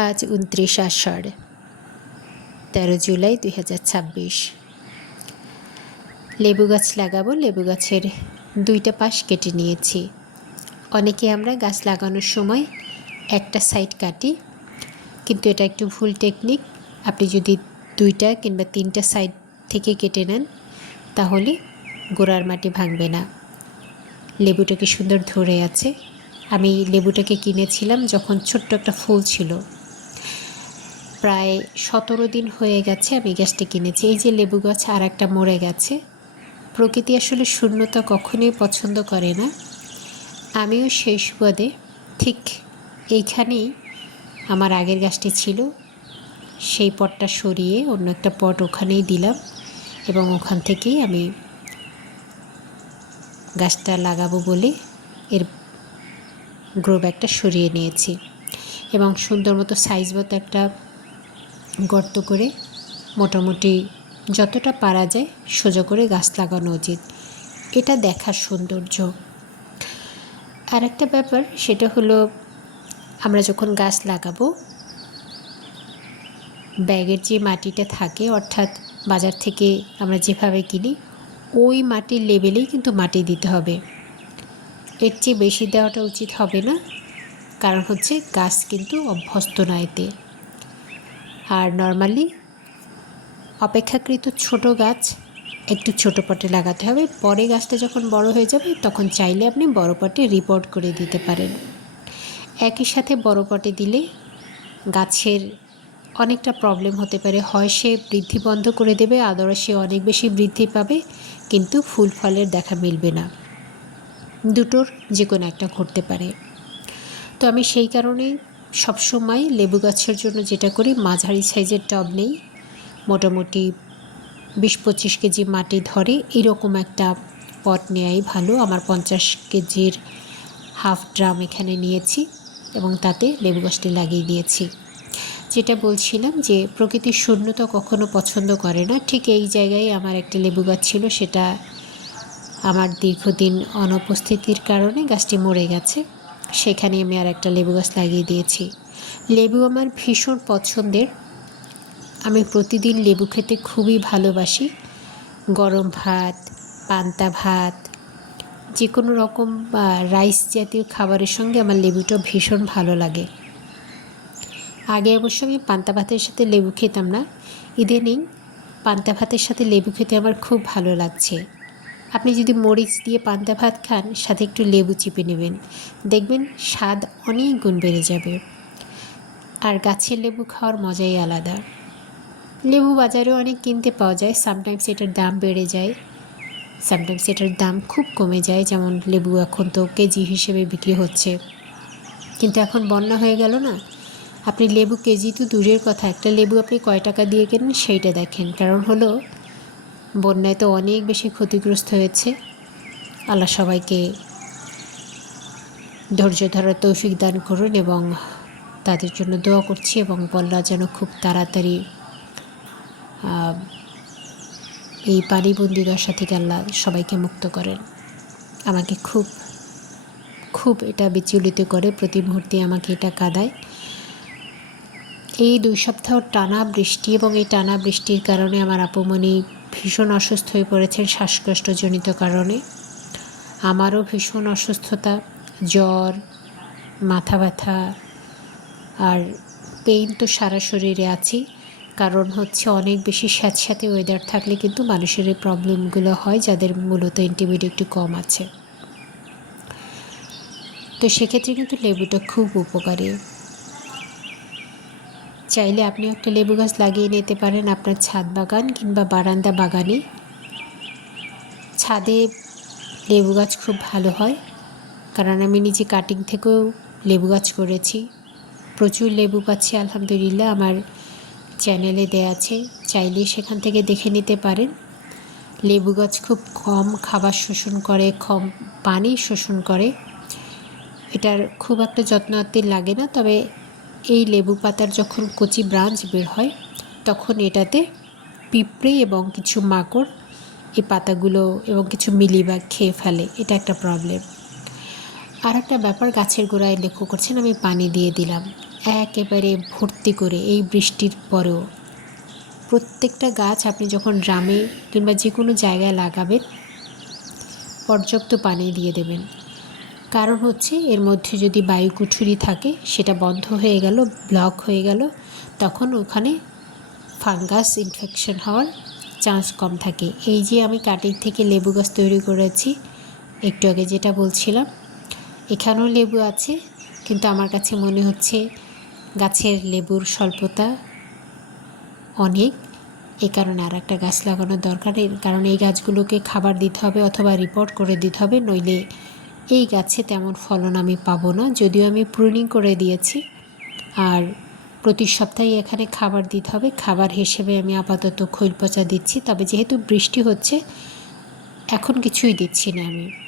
আজ ২৯ আষাঢ়, ১৩ জুলাই ২০২৬। লেবু গাছ লাগাবো। লেবু গাছের ২টা পাশ কেটে নিয়েছি। অনেকে আমরা গাছ লাগানোর সময় একটা সাইড কাটি, কিন্তু এটা একটু ভুল টেকনিক। আপনি যদি 2টা কিংবা 3টা সাইড থেকে কেটে নেন তাহলে গোড়ার মাটি ভাঙবে না। লেবুটাকে সুন্দর ধরে আছে। আমি লেবুটাকে কিনেছিলাম যখন ছোট্ট একটা ফুল ছিল। প্রায় 17 দিন হয়ে গেছে আমি গাছটি কিনেছি। এই যে লেবু গাছ আর একটা মরে গেছে। প্রকৃতি আসলে শূন্যতা কখনোই পছন্দ করে না। আমিও সেই সুবাদে ঠিক এইখানেই আমার আগের গাছটি ছিল, সেই পটটা সরিয়ে অন্য একটা পট ওখানেই দিলাম এবং ওখান থেকেই আমি গাছটা লাগাবো বলে এর গ্রো ব্যাগটা সরিয়ে নিয়েছি এবং সুন্দর মতো সাইজ মতো একটা গর্ত করে মোটামুটি যতটা পারা যায় সোজা করে গাছ লাগানো উচিত। এটা দেখার সৌন্দর্য। আর একটা ব্যাপার, সেটা হলো আমরা যখন গাছ লাগাবো ব্যাগের যে মাটিটা থাকে, অর্থাৎ বাজার থেকে আমরা যেভাবে কিনি ওই মাটির লেভেলেই কিন্তু মাটি দিতে হবে। এর চেয়ে বেশি দেওয়াটা উচিত হবে না, কারণ হচ্ছে গাছ কিন্তু অভ্যস্ত না এতে। আর নর্মালি অপেক্ষাকৃত ছোট গাছ একটু ছোট পটে লাগাতে হবে। পরে গাছটা যখন বড় হয়ে যাবে তখন চাইলে আপনি বড় পটে রিপোর্ট করে দিতে পারেন। একই সাথে বড় পটে দিলে গাছের অনেকটা প্রবলেম হতে পারে। হয় সে বৃদ্ধি বন্ধ করে দেবে, আদারওয়াইজ সে অনেক বেশি বৃদ্ধি পাবে কিন্তু ফুল ফলের দেখা মিলবে না। দুটোর যে কোনো একটা ঘটতে পারে। তো আমি সেই কারণেই সবসময় লেবু গাছের জন্য যেটা করি, মাঝারি সাইজের টব নেই, মোটামুটি ২০-২৫ কেজি মাটি ধরে এরকম একটা পট নেওয়াই ভালো। আমার 50 কেজির হাফ ড্রাম এখানে নিয়েছি এবং তাতে লেবু গাছটি লাগিয়ে দিয়েছি। যেটা বলছিলাম যে প্রকৃতির শূন্যতা কখনো পছন্দ করে না। ঠিক এই জায়গায় আমার একটা লেবু গাছ ছিল, সেটা আমার দীর্ঘদিন অনুপস্থিতির কারণে গাছটি মরে গেছে। সেখানে আমি আর একটা লেবু গাছ লাগিয়ে দিয়েছি। লেবু আমার ভীষণ পছন্দের। আমি প্রতিদিন লেবু খেতে খুবই ভালোবাসি। গরম ভাত, পান্তা ভাত, যে কোনো রকম রাইস জাতীয় খাবারের সঙ্গে আমার লেবুটা ভীষণ ভালো লাগে। আগে অবশ্য আমি পান্তা ভাতের সাথে লেবু খেতাম না, ইদানিং পান্তা ভাতের সাথে লেবু খেতে আমার খুব ভালো লাগছে। আপনি যদি মরিচ দিয়ে পান্তা ভাত খান, সাথে একটু লেবু চিপে নেবেন, দেখবেন স্বাদ অনেক গুণ বেড়ে যাবে। আর গাছের লেবু খাওয়ার মজাই আলাদা। লেবু বাজারেও অনেক কিনতে পাওয়া যায়, সামটাইমস এটার দাম বেড়ে যায়, সামটাইমস এটার দাম খুব কমে যায়। যেমন লেবু এখন তো কেজি হিসেবে বিক্রি হচ্ছে, কিন্তু এখন বন্যা হয়ে গেল না, আপনি লেবু কেজি তো দূরের কথা, একটা লেবু আপনি কয় টাকা দিয়ে কেনেন সেইটা দেখেন। কারণ হলো বন্যায় তো অনেক বেশি ক্ষতিগ্রস্ত হয়েছে। আল্লাহ সবাইকে ধৈর্য ধরার তৌফিক দান করুন এবং তাদের জন্য দোয়া করছি, এবং বন্যা যেন খুব তাড়াতাড়ি এই পানিবন্দি দশা থেকে আল্লাহ সবাইকে মুক্ত করেন। আমাকে খুব খুব এটা বিচলিত করে, প্রতি মুহূর্তে আমাকে এটা কাঁদায়। এই 2 সপ্তাহ টানা বৃষ্টি, এবং এই টানা বৃষ্টির কারণে আমার আপুমণি ভীষণ অসুস্থ হয়ে পড়েছেন শ্বাসকষ্টজনিত কারণে। আমারও ভীষণ অসুস্থতা, জ্বর, মাথা ব্যথা আর পেইন তো সারা শরীরে আছি। কারণ হচ্ছে অনেক বেশি স্যাঁতস্যাঁতে ওয়েদার থাকলে কিন্তু মানুষের এই প্রবলেমগুলো হয়, যাদের মূলত অ্যান্টিবডি একটু কম আছে। তো সেক্ষেত্রে কিন্তু লেবুটা খুব উপকারী। চাইলে আপনি একটা লেবু গাছ লাগিয়ে নিতে পারেন আপনার ছাদ বাগান কিংবা বারান্দা বাগানে। ছাদে লেবু গাছ খুব ভালো হয়, কারণ আমি নিজে কাটিং থেকেও লেবু গাছ করেছি। প্রচুর লেবু পাচ্ছি আলহামদুলিল্লাহ। আমার চ্যানেলে দেয়া আছে, চাইলে সেখান থেকে দেখে নিতে পারেন। লেবু গাছ খুব কম খাবার শোষণ করে, কম পানি শোষণ করে। এটার খুব একটা যত্নার্থী লাগে না, তবে এই লেবু পাতার যখন কচি ব্রাঞ্চ বের হয় তখন এটাতে পিঁপড়ে এবং কিছু মাকড় এই পাতাগুলো এবং কিছু মিলিবাগ খেয়ে ফেলে। এটা একটা প্রবলেম। আর একটা ব্যাপার, গাছের গোড়ায় লক্ষ্য করছেন আমি পানি দিয়ে দিলাম। একেবারে ভর্তি করে এই বৃষ্টির পরেও। প্রত্যেকটা গাছ আপনি যখন ড্রামে কিংবা যে কোনো জায়গায় লাগাবেন পর্যাপ্ত পানি দিয়ে দেবেন। কারণ হচ্ছে এর মধ্যে যদি বায়ুকুঠুরি থাকে সেটা বন্ধ হয়ে গেল, ব্লক হয়ে গেল, তখন ওখানে ফাঙ্গাস ইনফেকশন হওয়ার চান্স কম থাকে। এই যে আমি কাটিং থেকে লেবু গাছ তৈরি করেছি একটু আগে যেটা বলছিলাম, এখানেও লেবু আছে, কিন্তু আমার কাছে মনে হচ্ছে গাছের লেবুর স্বল্পতা অনেক, এ কারণে আর একটা গাছ লাগানোর দরকার। কারণ এই গাছগুলোকে খাবার দিতে হবে অথবা রিপোর্ট করে দিতে হবে, নইলে এই গাছে তেমন ফলন আমি পাবো না। যদিও আমি প্রুনিং করে দিয়েছি, আর প্রতি সপ্তাহে এখানে খাবার দিতে হবে। খাবার হিসেবে আমি আপাতত খৈল পচা দিচ্ছি, তবে যেহেতু বৃষ্টি হচ্ছে এখন কিছুই দিচ্ছি না আমি।